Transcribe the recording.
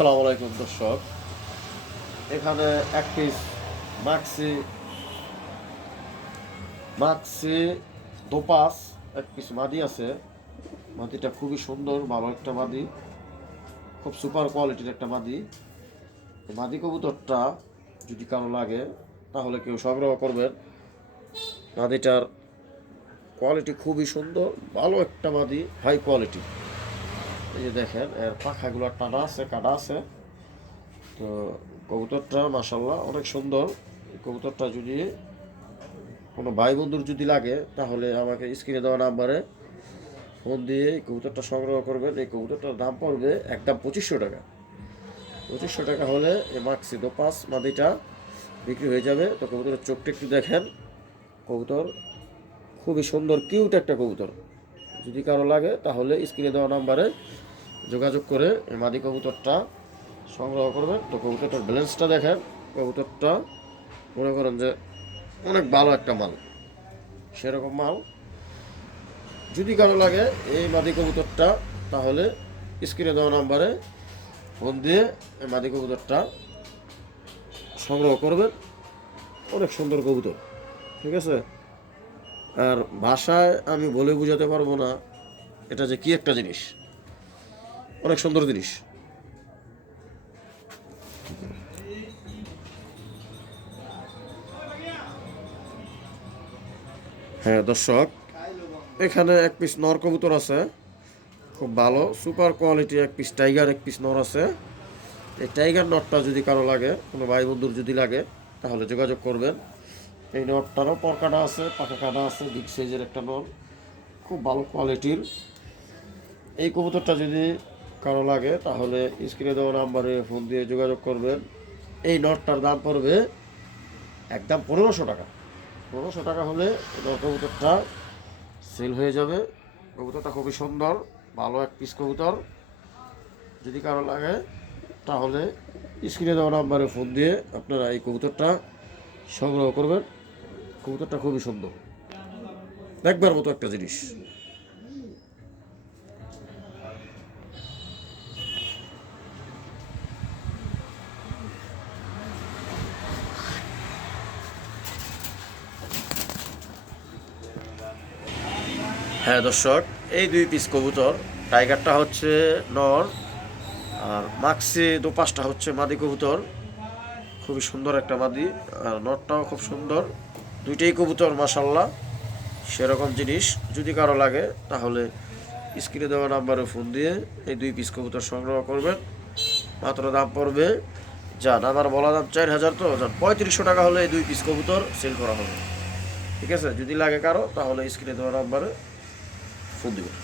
আসসালামু আলাইকুম দর্শক, এখানে এক পিস মাক্সি মাক্সি দোপাস এক পিস মাদি আছে। মাদিটা খুবই সুন্দর, ভালো একটা মাদি, খুব সুপার কোয়ালিটির একটা মাদি। এই মাদি কবুতরটা যদি কারো লাগে তাহলে কেউ সংগ্রহ করবেন। মাদিটার কোয়ালিটি খুবই সুন্দর, ভালো একটা মাদি, হাই কোয়ালিটি। এই যে দেখেন, এর পাখাগুলো টানা আছে, কাটা আছে। তো কবুতরটা মাশাল্লাহ অনেক সুন্দর। এই কবুতরটা যদি কোনো ভাই বন্ধুর যদি লাগে তাহলে আমাকে স্ক্রিনে দেওয়া নাম্বারে ফোন দিয়ে এই কবুতরটা সংগ্রহ করবেন। এই কবুতরটার দাম পড়বে একদম 2500 টাকা। 2500 টাকা হলে এই মাক্সি দোপাস মাদিটা বিক্রি হয়ে যাবে। তো কবুতরের চোখটা একটু দেখেন, কবুতর খুবই সুন্দর, কিউট একটা কবুতর। যদি কারো লাগে তাহলে স্ক্রিনে দেওয়া নাম্বারে যোগাযোগ করে এই মাদি কবুতরটা সংগ্রহ করবেন। তো কবুতরটার ব্যালেন্সটা দেখেন, কবুতরটা মনে করেন যে অনেক ভালো একটা মাল, সেরকম মাল। যদি কারো লাগে এই মাদি কবুতরটা তাহলে স্ক্রিনে দেওয়া নাম্বারে ফোন দিয়ে এই মাদি কবুতরটা সংগ্রহ করবেন। অনেক সুন্দর কবুতর, ঠিক আছে। আর ভাষায় আমি বলে বোঝাতে পারবো না এটা যে কি একটা জিনিস, অনেক সুন্দর জিনিস। হ্যাঁ দর্শক, এখানে এক পিস নর কবুতর আছে, খুব ভালো সুপার কোয়ালিটি এক পিস টাইগার এক পিস নর আছে। এই টাইগার নটটা যদি কারো লাগে, কোনো ভাই বন্ধুর যদি লাগে তাহলে যোগাযোগ করবেন। এই নটটারও পর কাটা আছে, পাখা কাটা আছে, বিগ সাইজের একটা নট, খুব ভালো কোয়ালিটির। এই কবুতরটা যদি কারো লাগে তাহলে স্ক্রিনে দেওয়া নাম্বারে ফোন দিয়ে যোগাযোগ করবেন। এই নটটার দাম পড়বে একদম 1500 টাকা। 1500 টাকা হলে এই কবুতরটা সেল হয়ে যাবে। কবুতরটা খুবই সুন্দর, ভালো এক পিস কবুতর। যদি কারো লাগে তাহলে স্ক্রিনে দেওয়া নাম্বারে ফোন দিয়ে আপনারা এই কবুতরটা সংগ্রহ করবেন। কবুতরটা খুবই সুন্দর, দেখবার মতো একটা জিনিস। হ্যাঁ দর্শক, এই দুই পিস কবুতর, টাইগারটা হচ্ছে নর আর মাক্সি দোপাসটা হচ্ছে মাদি কবুতর। খুবই সুন্দর একটা মাদি, আর নরটাও খুব সুন্দর। দুইটাই কবুতর মাশাল্লাহ, সেরকম জিনিস। যদি কারো লাগে তাহলে স্ক্রিনে দেওয়া নাম্বারে ফোন দিয়ে এই দুই পিস কবুতর সংগ্রহ করবেন। মাত্র দাম পড়বে, যান আমার বলা দাম 4000, তো যান 3500 টাকা হলে এই দুই পিস কবুতর সেল করা হবে। ঠিক আছে, যদি লাগে কারো তাহলে স্ক্রিনে দেওয়া নাম্বারে ফোন দিবেন।